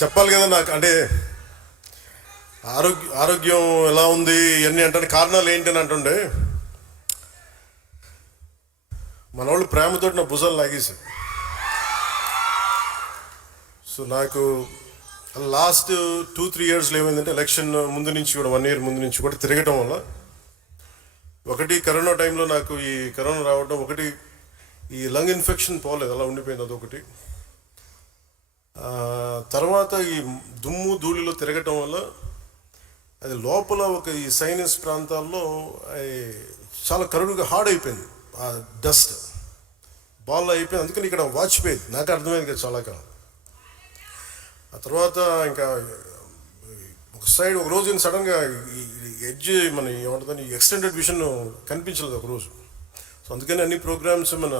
చెప్పాలి కదా నాకు. అంటే ఆరోగ్యం ఎలా ఉంది ఇవన్నీ అంటే కారణాలు ఏంటి అని అంటుండే మన వాళ్ళు ప్రేమతో నా భుజాలు లాగేశారు. సో నాకు లాస్ట్ 2-3 ఇయర్స్లో ఏమైందంటే ఎలక్షన్ ముందు నుంచి కూడా 1 ఇయర్ ముందు నుంచి కూడా తిరగటం వల్ల ఒకటి కరోనా టైంలో నాకు ఈ కరోనా రావడం, ఒకటి ఈ లంగ్ ఇన్ఫెక్షన్ పోలేదు, అలా ఉండిపోయింది అదొకటి. తర్వాత ఈ దుమ్ము ధూళిలో తిరగటం వల్ల అది లోపల ఒక ఈ సైనస్ ప్రాంతాల్లో చాలా కరుడుగా హార్డ్ అయిపోయింది, ఆ డస్ట్ బాల్ అయిపోయింది. అందుకని ఇక్కడ వాచిపోయింది, నాకు అర్థమైంది కదా చాలా కాలం. ఆ తర్వాత ఇంకా ఒక సైడ్ ఒక రోజు సడన్గా ఎడ్జ్ మన ఏమంటుందని ఎక్స్టెండెడ్ విషన్ కనిపించలేదు ఒకరోజు. సో అందుకని అన్ని ప్రోగ్రామ్స్ మన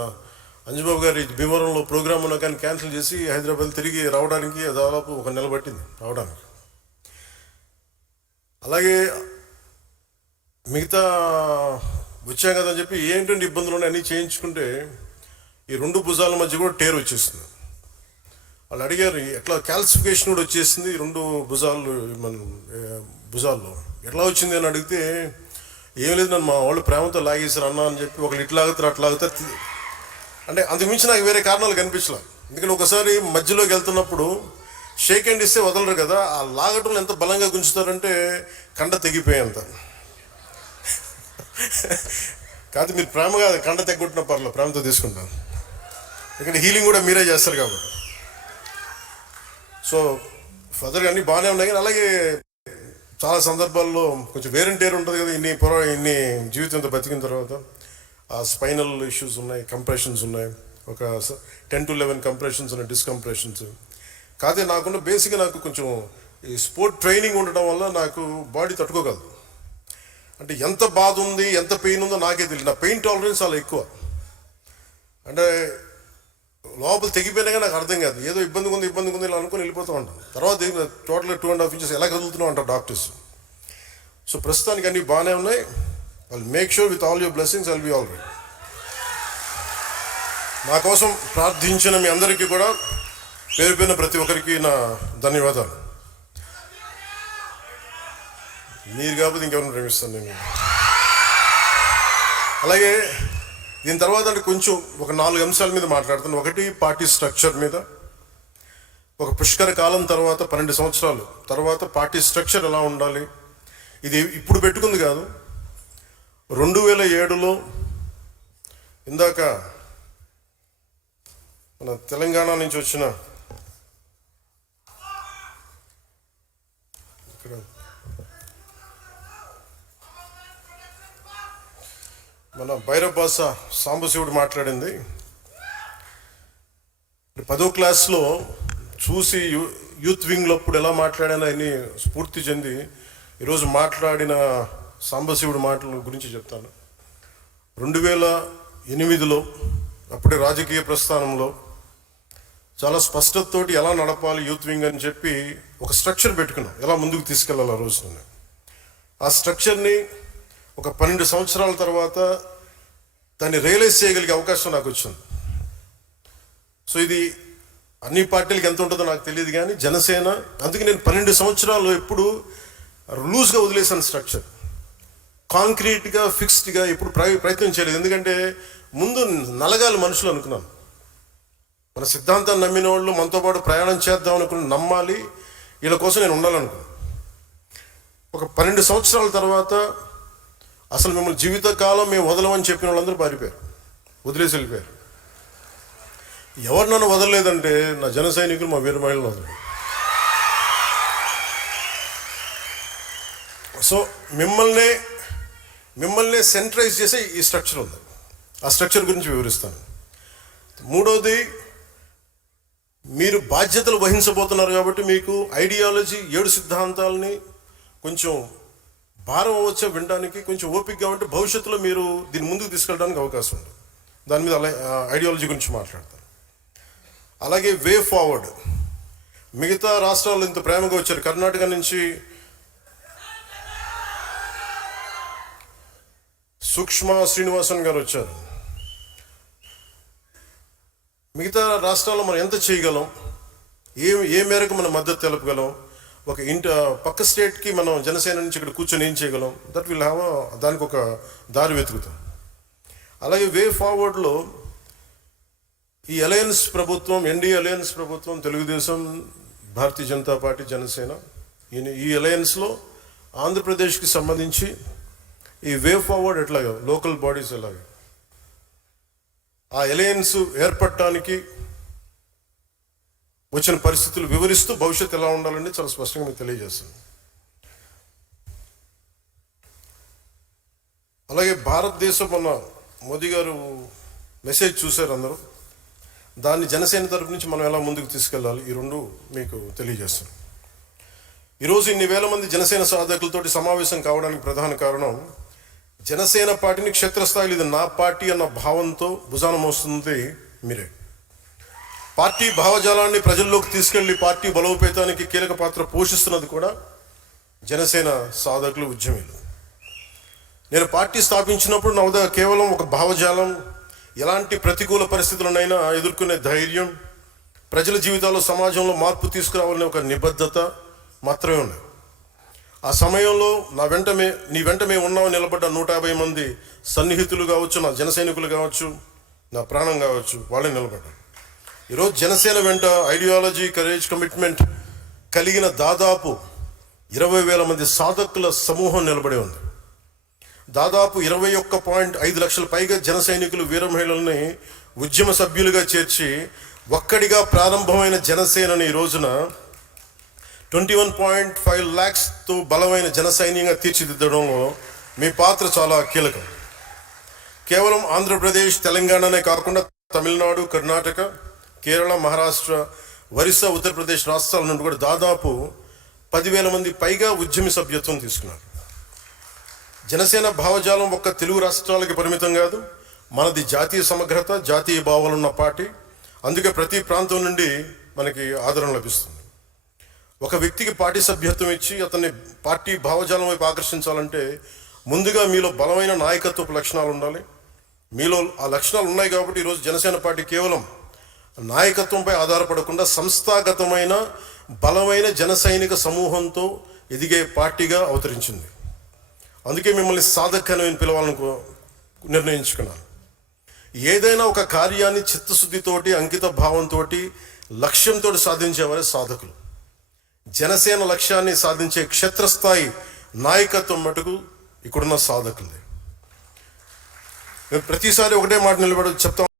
అంజబాబు గారి భీమవరంలో ప్రోగ్రామ్ ఉన్నా కానీ క్యాన్సిల్ చేసి హైదరాబాద్ తిరిగి రావడానికి దాదాపు 1 నెల పట్టింది రావడానికి. అలాగే మిగతా వచ్చాం కదని చెప్పి ఏంటంటే ఇబ్బందులు ఉన్నాయి అన్నీ చేయించుకుంటే ఈ 2 భుజాల మధ్య కూడా టేర్ వచ్చేసింది. వాళ్ళు అడిగారు ఎట్లా క్యాల్సిఫికేషన్ కూడా వచ్చేసింది 2 భుజాలు మన భుజాల్లో ఎట్లా వచ్చింది అని అడిగితే ఏం లేదు, నన్ను మా వాళ్ళు ప్రేమతో లాగేశారు అన్న అని చెప్పి ఒకళ్ళు ఇట్లా లాగుతారు అట్లా లాగుతారు. అంటే అంతకుమించి నాకు వేరే కారణాలు కనిపించలే. ఎందుకంటే ఒకసారి మధ్యలోకి వెళ్తున్నప్పుడు షేక్ హ్యాండ్ ఇస్తే వదలరు కదా, ఆ లాగటంలో ఎంత బలంగా గుంచుతారంటే కండ తెగిపోయేంత. కాదు మీరు ప్రేమగా కండ తెగ్గొట్టిన పర్లేదు, ప్రేమతో తీసుకుంటాను. ఎందుకంటే హీలింగ్ కూడా మీరే చేస్తారు కాబట్టి. సో ఫర్దర్గా అన్నీ బాగానే ఉన్నాయి. కానీ అలాగే చాలా సందర్భాల్లో కొంచెం వేరంటేరు ఉంటుంది కదా, ఇన్ని జీవితంతో బతికిన తర్వాత ఆ స్పైనల్ ఇష్యూస్ ఉన్నాయి, కంప్రెషన్స్ ఉన్నాయి, ఒక 10 to 11 కంప్రెషన్స్ ఉన్నాయి, డిస్కంప్రెషన్స్. కాదే నాకున్న బేసిక్గా నాకు కొంచెం ఈ స్పోర్ట్ ట్రైనింగ్ ఉండటం వల్ల నాకు బాడీ తట్టుకోగలదు. అంటే ఎంత బాధ ఉంది ఎంత పెయిన్ ఉందో నాకే తెలియదు. నా పెయిన్ టాలరెన్స్ చాలా ఎక్కువ. అంటే లోపల తెగిపోయినాగా నాకు అర్థం కాదు, ఏదో ఇబ్బందిగా ఉంది ఇలా అనుకుని వెళ్ళిపోతూ ఉంటాను. తర్వాత టోటల్గా 2.5 inches ఎలా కదులుతున్నావు అంటారు డాక్టర్స్. సో ప్రస్తుతానికి అన్నీ బాగానే ఉన్నాయి. I'll make sure with all your blessings I'll be all right. నా కోసం ప్రార్థించిన మీ అందరికీ కూడా పేరు పేరున ప్రతి ఒక్కరికి నా ధన్యవాదాలు. మీరు కాకపోతే ఇంకెవరిని ప్రేమిస్తాను నేను. అలాగే దీని తర్వాత అంటే కొంచెం ఒక 4 అంశాల మీద మాట్లాడుతాను. ఒకటి పార్టీ స్ట్రక్చర్ మీద. ఒక పుష్కర కాలం తర్వాత 12 సంవత్సరాలు తర్వాత పార్టీ స్ట్రక్చర్ ఎలా ఉండాలి, ఇది ఇప్పుడు పెట్టుకుంది కాదు. 2007లో ఇందాక మన తెలంగాణ నుంచి వచ్చిన ఇక్కడ మన భైరవ్ భాష సాంబశివుడు మాట్లాడింది 10వ క్లాస్లో చూసి యూత్ వింగ్లో అప్పుడు ఎలా మాట్లాడానో అన్ని స్ఫూర్తి చెంది ఈరోజు మాట్లాడిన సాంబశివుడి మాటల గురించి చెప్తాను. 2008లో అప్పుడే రాజకీయ ప్రస్థానంలో చాలా స్పష్టతతోటి ఎలా నడపాలి యూత్ వింగ్ అని చెప్పి ఒక స్ట్రక్చర్ పెట్టుకున్నాం, ఎలా ముందుకు తీసుకెళ్ళాలి ఆ రోజున. ఆ స్ట్రక్చర్ని ఒక 12 సంవత్సరాల తర్వాత దాన్ని రియలైజ్ చేయగలిగే అవకాశం నాకు వచ్చింది. సో ఇది అన్ని పార్టీలకు ఎంత ఉంటుందో నాకు తెలియదు, కానీ జనసేన అందుకే నేను 12 సంవత్సరాలు ఎప్పుడు లూజ్గా వదిలేసాను స్ట్రక్చర్. కాంక్రీట్గా ఫిక్స్డ్గా ఎప్పుడు ప్రయత్నం చేయలేదు. ఎందుకంటే ముందు నలగాలి మనుషులు అనుకున్నాను. మన సిద్ధాంతాన్ని నమ్మిన వాళ్ళు మనతో పాటు ప్రయాణం చేద్దాం అనుకుని నమ్మాలి, వీళ్ళ కోసం నేను ఉండాలనుకున్నాను. ఒక 12 సంవత్సరాల తర్వాత అసలు మిమ్మల్ని జీవితకాలం మేము వదలమని చెప్పిన వాళ్ళందరూ పారిపోయారు, వదిలేసి వెళ్ళిపోయారు. ఎవరు నన్ను వదలలేదంటే నా జన సైనికులు, మా వీర మహిళలు వదలలేదు. సో మిమ్మల్ని సెంట్రైజ్ చేసే ఈ స్ట్రక్చర్ ఉంది. ఆ స్ట్రక్చర్ గురించి వివరిస్తాను. మూడోది, మీరు బాధ్యతలు వహించబోతున్నారు కాబట్టి మీకు ఐడియాలజీ 7 సిద్ధాంతాలని కొంచెం భారం అవ్వచ్చా వినడానికి, కొంచెం ఓపికగా ఉంటే భవిష్యత్తులో మీరు దీన్ని ముందుకు తీసుకెళ్ళడానికి అవకాశం ఉంది. దాని మీద ఐడియాలజీ గురించి మాట్లాడతాను. అలాగే వే ఫార్వర్డ్. మిగతా రాష్ట్రాలు ఇంత ప్రేమగా వచ్చారు. కర్ణాటక నుంచి సుష్మా శ్రీనివాసన్ గారు వచ్చారు. మిగతా రాష్ట్రాల్లో మనం ఎంత చేయగలం, ఏ మేరకు మనం మద్దతు తెలపగలం, ఒక పక్క స్టేట్కి మనం జనసేన నుంచి ఇక్కడ కూర్చొని ఏం చేయగలం, దట్ విల్ హ్యావ్ దానికి ఒక దారి వెతుకుతాం. అలాగే వే ఫార్వర్డ్లో ఈ అలయన్స్ ప్రభుత్వం, ఎన్డీఏ అలయన్స్ ప్రభుత్వం, తెలుగుదేశం, భారతీయ జనతా పార్టీ, జనసేన, ఈ అలయన్స్లో ఆంధ్రప్రదేశ్కి సంబంధించి ఈ వే ఫార్వర్డ్ ఎట్లాగా, లోకల్ బాడీస్ ఎలాగా ఆ అలయన్స్ ఏర్పడటానికి వచ్చిన పరిస్థితులు వివరిస్తూ భవిష్యత్తు ఎలా ఉండాలని చాలా స్పష్టంగా మీకు తెలియజేస్తాను. అలాగే భారతదేశం మొన్న మోదీ గారు మెసేజ్ చూశారు అందరూ, దాన్ని జనసేన తరపు నుంచి మనం ఎలా ముందుకు తీసుకెళ్ళాలి, ఈ రెండు మీకు తెలియజేస్తాను. ఈరోజు ఇన్ని వేల మంది జనసేన సాధకులతోటి సమావేశం కావడానికి ప్రధాన కారణం, జనసేన పార్టీని క్షేత్రస్థాయిలో ఇది నా పార్టీ అన్న భావంతో భుజాన మోస్తుంది మీరే. పార్టీ భావజాలాన్ని ప్రజల్లోకి తీసుకెళ్లి పార్టీ బలోపేతానికి కీలక పాత్ర పోషిస్తున్నది కూడా జనసేన సాధకులు, ఉద్యమీలు. నేను పార్టీ స్థాపించినప్పుడు నా వద్ద కేవలం ఒక భావజాలం, ఎలాంటి ప్రతికూల పరిస్థితులనైనా ఎదుర్కొనే ధైర్యం, ప్రజల జీవితాల్లో సమాజంలో మార్పు తీసుకురావాలనే ఒక నిబద్ధత మాత్రమే ఉన్నాయి. ఆ సమయంలో నీ వెంట మేము ఉన్నామని నిలబడ్డ 150 మంది సన్నిహితులు కావచ్చు, నా జన సైనికులు కావచ్చు, నా ప్రాణం కావచ్చు, వాళ్ళే నిలబడ్డారు. ఈరోజు జనసేన వెంట ఐడియాలజీ, కరేజ్, కమిట్మెంట్ కలిగిన దాదాపు 20,000 మంది సాధకుల సమూహం నిలబడి ఉంది. దాదాపు 21.5 లక్షల పైగా జన సైనికులు, వీర మహిళల్ని ఉద్యమ సభ్యులుగా చేర్చి ఒక్కడిగా ప్రారంభమైన జనసేనని ఈ రోజున 21.5 lakhsతో బలమైన జన సైన్యంగా తీర్చిదిద్దడంలో మీ పాత్ర చాలా కీలకం. కేవలం ఆంధ్రప్రదేశ్, తెలంగాణనే కాకుండా తమిళనాడు, కర్ణాటక, కేరళ, మహారాష్ట్ర, ఒరిస్సా, ఉత్తరప్రదేశ్ రాష్ట్రాల నుండి కూడా దాదాపు 10,000 మంది పైగా ఉద్యమి సభ్యత్వం తీసుకున్నారు. జనసేన భావజాలం ఒక్క తెలుగు రాష్ట్రాలకి పరిమితం కాదు, మనది జాతీయ సమగ్రత, జాతీయ భావాలున్న పార్టీ. అందుకే ప్రతి ప్రాంతం నుండి మనకి ఆదరణ లభిస్తుంది. ఒక వ్యక్తికి పార్టీ సభ్యత్వం ఇచ్చి అతన్ని పార్టీ భావజాలం వైపు ఆకర్షించాలంటే ముందుగా మీలో బలమైన నాయకత్వపు లక్షణాలు ఉండాలి. మీలో ఆ లక్షణాలు ఉన్నాయి కాబట్టి ఈరోజు జనసేన పార్టీ కేవలం నాయకత్వంపై ఆధారపడకుండా సంస్థాగతమైన బలమైన జన సైనిక సమూహంతో ఎదిగే పార్టీగా అవతరించింది. అందుకే మిమ్మల్ని సాధకను పిలవాలని నిర్ణయించుకున్నాను. ఏదైనా ఒక కార్యాన్ని చిత్తశుద్ధితోటి, అంకిత భావంతో, లక్ష్యంతో సాధించేవారే సాధకులు. జనసేన లక్ష్యాన్ని సాధించే క్షేత్రస్థాయి నాయకత్వం మటుకు ఇక్కడున్న సాధకులే. మేము ప్రతిసారి ఒకటే మాట చెప్తాం.